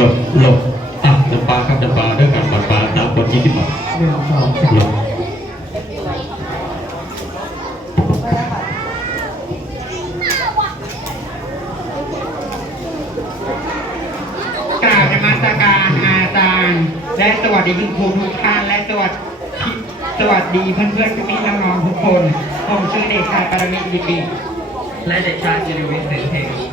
หลบหลบอะน้ำปลาครับน้ำปลาด้วยกันน้ำปลาสามคนยี่สิบบาทหนึ่งสองสามหลบกราบนมัสการอาจารย์ และสวัสดีคุณครูทุกท่านและสวัสดีสวัสดีเพื่อนๆพี่ๆน้องๆทุกคน ผมชื่อเด็กชายปรมิตรอิปิและเด็กชายจิรวิทย์เสนเพง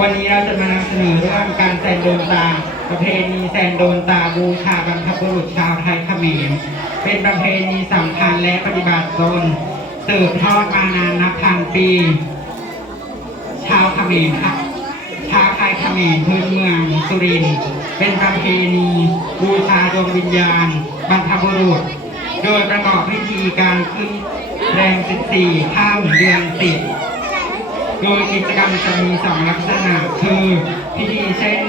วันนี้เราจะมานำเสนอเรื่องการแซนโดนตา ประเพณีแซนโดนตาบูชาบรรพบุรุษชาวไทยเขมร เป็นประเพณีสำคัญและปฏิบัติตนสืบทอดมานานนับพันปี ชาวเขมรค่ะชาวไทยเขมรพื้นเมืองสุรินทร์เป็นประเพณีบูชาดวงวิญญาณ บรรพบุรุษ โดยประกอบพิธีการขึ้นแรม14ข้ามเดือนสิบ โดยกิจกรรมจะมีสองลักษณะคือพิธีเช่น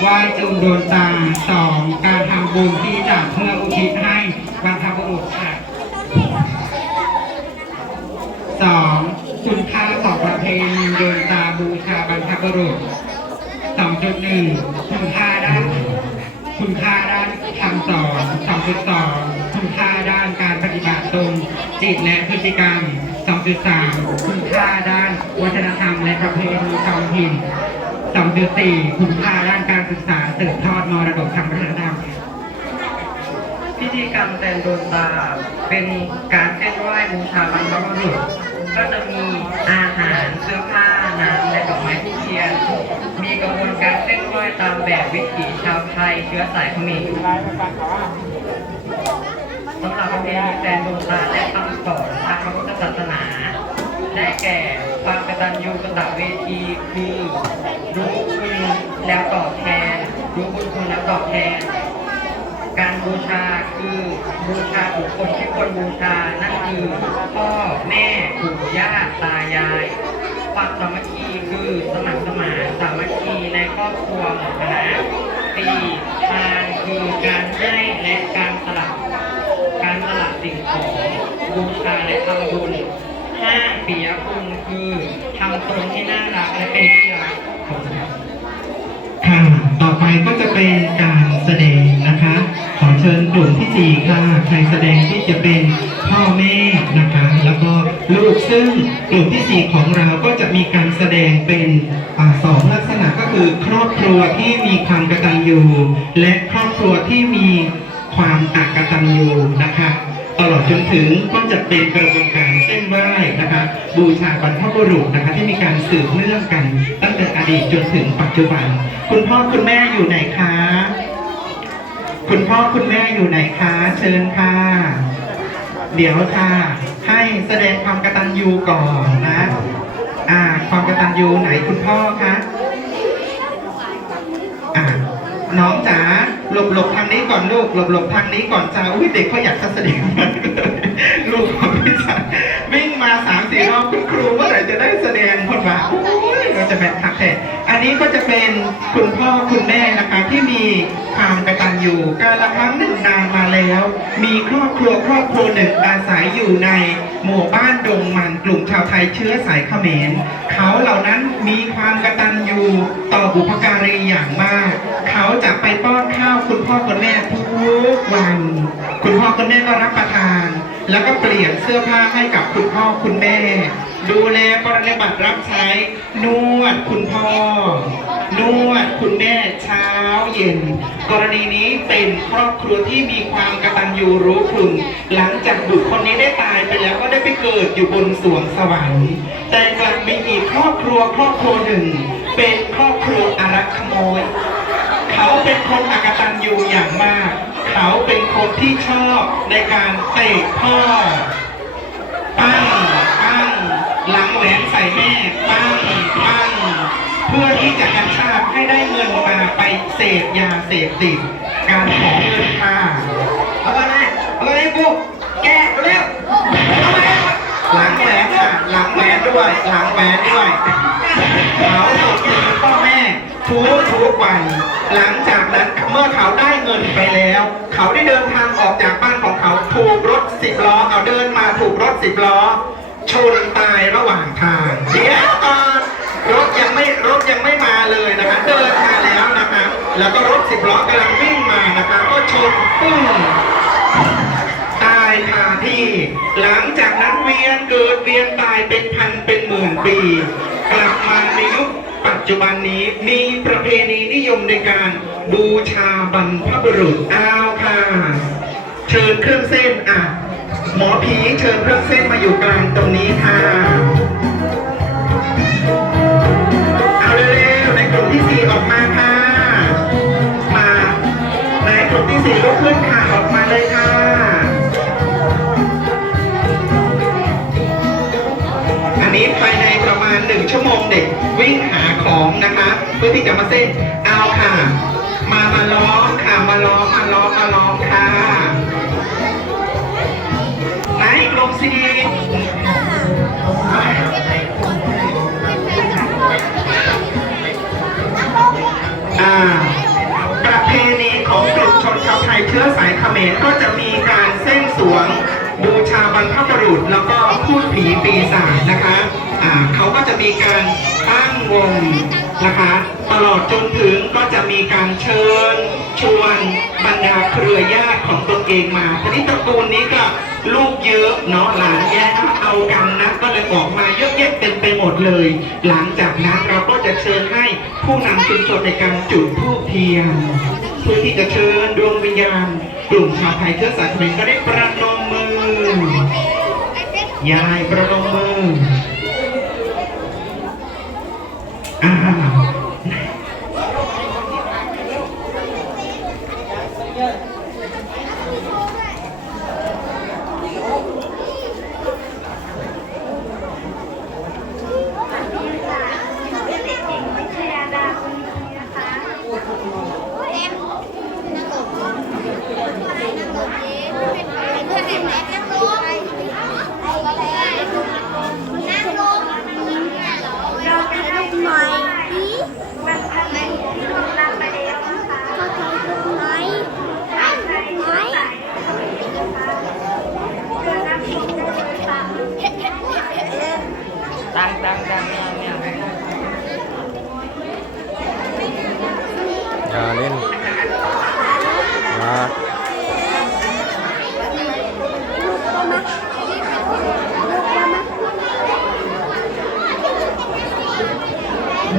ไหว้จูงโดนตาสองการทำบุญที่จะเพื่ออุทิศให้บรรพบุรุษค่ะสองคุณค่าของประเพณีโดนตาบูชาบรรพบุรุษสองจุดหนึ่งคุณค่าด้านคุณค่าด้านคำสอนสองจุดสองคุณค่าด้านการปฏิบัติตนจิตและพฤติกรรมสองจุดสามคุณค่า วัฒนธรรมและประเพณีท้องถิ่นสองจุดสี่คุณค่าด้านการศึกษาสืบทอดมรดกทางวัฒนธรรมพิธีกรรมแทนดวงตาเป็นการเส้นไหว้บูชาบรรพบุรุษก็จะมีอาหารเสื้อผ้าน้ำและดอกไม้ทูบเทียน มีกระบวนการเส้นไหว้ตามแบบวิถีชาวไทยเชื้อสายเขมรสำหรับประเพณีแทนดวงตาและคำสอนทางพระพุทธศาสนา ได้แก่ ความกตัญญูกตเวทีคือรู้คุณแล้วตอบแทน รู้บุญคุณแล้วตอบแทน การบูชาคือบูชาบุคคลที่ควรบูชา นั่นคือพ่อแม่ปู่ย่าตายาย ความสามัคคีคือสมัครสมานสามัคคีในครอบครัวหมู่คณะสี่ทานคือการให้และการสลับ การสลับสิ่งของบูชาและทำบุญห้าปิยคุณคือทำตนให้น่ารักและเป็นที่รักของเรา ค่ะ ต่อไปก็จะเป็นการแสดงนะคะ ขอเชิญกลุ่มที่สี่ค่ะ ใครแสดงที่จะเป็นพ่อแม่นะคะ แล้วก็ลูกซึ่งกลุ่มที่สี่ของเราก็จะมีการแสดงเป็นอสองลักษณะก็คือ ครอบครัวที่มีความกตัญญูและครอบครัวที่มีความอักตัญญูนะคะ ตลอดจนถึงก็จะเป็นกระบวนการเส้นไหว้นะคะบูชาบรรพบุรุษนะคะที่มีการสืบเนื่องกัน ตั้งแต่อดีตจนถึงปัจจุบัน คุณพ่อคุณแม่อยู่ไหนคะ คุณพ่อคุณแม่อยู่ไหนคะ เชิญค่ะ เดี๋ยวค่ะ ให้แสดงความกตัญญูก่อนนะ อ่า ความกตัญญูไหนคุณพ่อคะ อ่าน้องจ๋า หลบหลบทางนี้ก่อนลูกหลบหลบทางนี้ก่อนจ้าอุ้ยเด็กเขาอยากจะแสดงลยลูกของพี่จ๋าวิ่งมาสามสี่รอบคุณครูเมื่อไหร่ จะเป็นคักแท้อันนี้ก็จะเป็นคุณพ่อคุณแม่นะคะที่มีความกตัญญูการละครั้งหนึ่งนานมาแล้ว มีครอบครัวครอบครัวหนึ่งอาศัยอยู่ในหมู่บ้านดงมันกลุ่มชาวไทยเชื้อสายเขมรเขาเหล่านั้นมีความกตัญญูต่อบุพการีอย่างมาก เขาจะไปป้อนข้าวคุณพ่อคุณแม่ทุกวัน คุณพ่อคุณแม่ก็รับประทาน แล้วก็เปลี่ยนเสื้อผ้าให้กับคุณพ่อคุณแม่ ดูแลปฏิบัติรับใช้ นวดคุณพ่อ นวดคุณแม่เช้าเย็น กรณีนี้เป็นครอบครัวที่มีความกตัญญูรู้คุณ หลังจากบุตรคนนี้ได้ตายไปแล้วก็ได้ไปเกิดอยู่บนสวงสวรรค์ แต่กลับมีอีกครอบครัวครอบครัวหนึ่ง เป็นครอบครัวอารักขโมย เขาเป็นคนอกตัญญูอย่างมาก เขาเป็นคนที่ชอบในการเตะพ่อปั้งปั้ง หลังแหวนใส่แม่ปั้งปั้งเพื่อที่จะกระชากให้ได้เงินมาไปเสพยาเสพติดการขอเงินค่าเอาไปไหนเอาไปไหนปุ๊แกเร็วเอาไปหลังแหวนค่ะหลังแหวนด้วยหลังแหวนด้วยเขาถูกคุณพ่อแม่ทุกทุกวัน หลังจากนั้นเมื่อเขาได้เงินไปแล้ว เขาได้เดินทางออกจากบ้านของเขาถูกรถสิบล้อ เอาเดินมาถูกรถสิบล้อ ชนตายระหว่างทางเดี๋ยวก่อนรถยังไม่รถยังไม่มาเลยนะคะเดินมาแล้วนะคะแล้วก็รถสิบล้อกำลังวิ่งมานะคะก็ชนปุ้งตายคาที่ หลังจากนั้นเวียนเกิดเวียนตายเป็นพันเป็นหมื่นปี กลับมาในยุคปัจจุบันนี้มีประเพณีนิยมในการบูชาบรรพบุรุษอ้าวค่ะ เชิญเครื่องเส้นอะ หมอผีเชิญเครื่องเส้นมาอยู่กลางตรงนี้ค่ะ เอาเร็วๆในกลุ่มที่สี่ออกมาค่ะ มา ในกลุ่มที่สี่ลุกขึ้นค่ะ ออกมาเลยค่ะ อันนี้ภายในประมาณหนึ่งชั่วโมงเด็กวิ่งหาของนะคะ เพื่อที่จะมาเส้น เอาค่ะ มามาล้อมค่ะ มาล้อมมาล้อมมาล้อมค่ะ ประเพณีของกลุ่มชนชาวไทยเชื้อสายเขมรก็จะมีการเส้นสวงบูชาบรรพบุรุษแล้วก็พูดผีปีศาจนะคะเขาก็จะมีการตั้งวงนะคะ ตลอดจนถึงก็จะมีการเชิญชวนบรรดาเครือญาติ เองมาทีนี้ตระกูลนี้ก็ลูกเยอะเนาะหลานแยกเอากันนะก็เลยออกมาเยอะแยะเต็มไปหมดเลย หลังจากนั้นเราก็จะเชิญให้ผู้นำชุมชนในการจุดธูปเทียนเพื่อที่จะเชิญดวงวิญญาณกลุ่มชาวไทยเชื้อสายเขมรก็ได้ประนมมือยายประนมมืออ่าจะได้ไหมมันทำไมที่เรารับไปแล้วนะคะก็ใช้ลูกไหมไหมเชิญรับชมได้เลยค่ะ ดังดังดังเนี่ยเนี่ย อย่าเล่นอย่า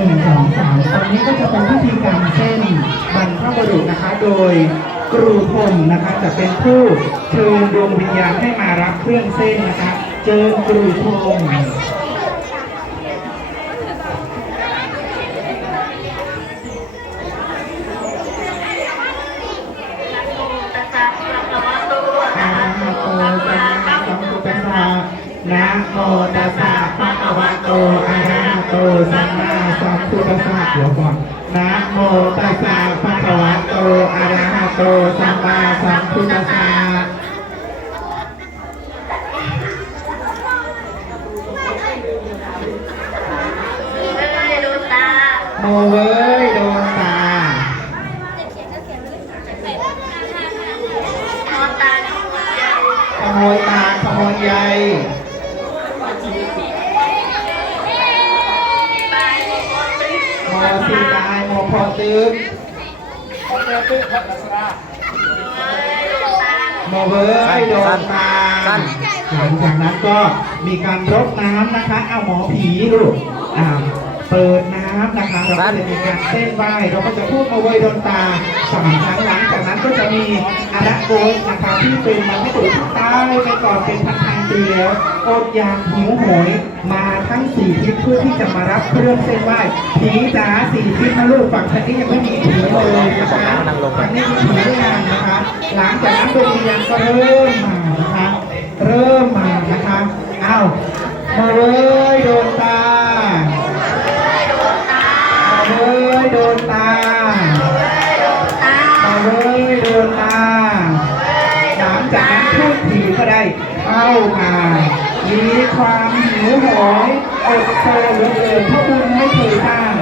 หนึ่งสองสามตอนนี้ก็จะเป็นพิธีการเส้นบรรพบุรุษนะคะ โดยครูพรมนะคะจะเป็นผู้เชิญดวงวิญญาณให้มารับเครื่องเส้นนะคะ เจิญครูพรม สัมพุทธัสสะเอ้ยดูตาโมเว้ยโดนตาทอตาขโมยตาขโมยใยไปหมดเลยโมสีตายโมพอตึกเอ้ยดูตา โมเว้ยโดนตาสั้นหลังจากนั้นก็มีการรดน้ำนะคะ เอาหมอผีลูกอ่าเปิดน้ำนะคะเราก็จะมีการเส้นไหว้เราก็จะพูดมาเวยโดนตาสามครั้งหลังจากนั้นก็จะมีอาระโกสนะคะที่เป็นมันไม่ถูกตายไปก่อนเป็นพันพั นๆปียวอดอยากหิวโหยมาทั้งสี่ทิศเพื่อที่จะมารับเครื่องเส้นไหว้ผีจ๋าสี่ทิศนะลูกฝั่งทางนี้ยังไม่มีผีเลยนะคะฝั่งนี้มีผีหรือยังนะคะ หลังจากนั้นดวงวิญญาณก็เริ่มมานะคะ เริ่มมานะคะอ้าวมาเลยโดน หิวโหยอดโซเหลือเกินเพราะบุญไม่เคยสร้าง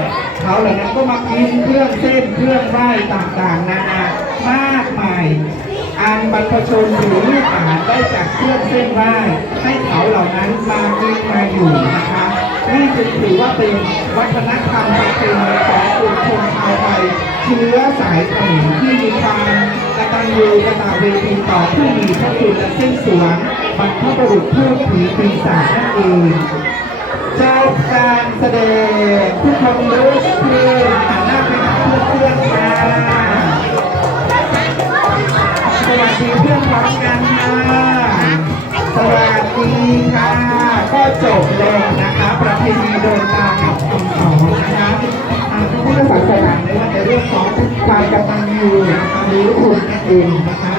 เขาเหล่านั้นก็มากินเครื่องเส้นเครื่องไหว้ต่างๆนานามากมายอันบรรพชนหรือลูกหลานได้จากเครื่องเส้นไหว้ให้เขาเหล่านั้นมากินมาอยู่นะคะนี่จึงถือว่าเป็นวัฒนธรรมประเพณีของกลุ่มชนชาวไทยเชื้อสายายสมิงที่มีความกตัญญูกตเวทีต่อผู้มีพระคุณและเส้นสวง บรรพบุรุษผู้ผีปีศาจนั่นเองจบการแสดงทุกคนลุกขึ้นหันหน้าไปหาเพื่อนๆค่ะสวัสดีเพื่อนพร้อมกันค่ะสวัสดีค่ะ ก็จบแล้วนะคะ ประเพณีโดนตากับคำสอนนะคะทางพระพุทธศาสนาในว่าในเรื่องของความกตัญญูนะคะหรือคุณนั่นเองนะคะ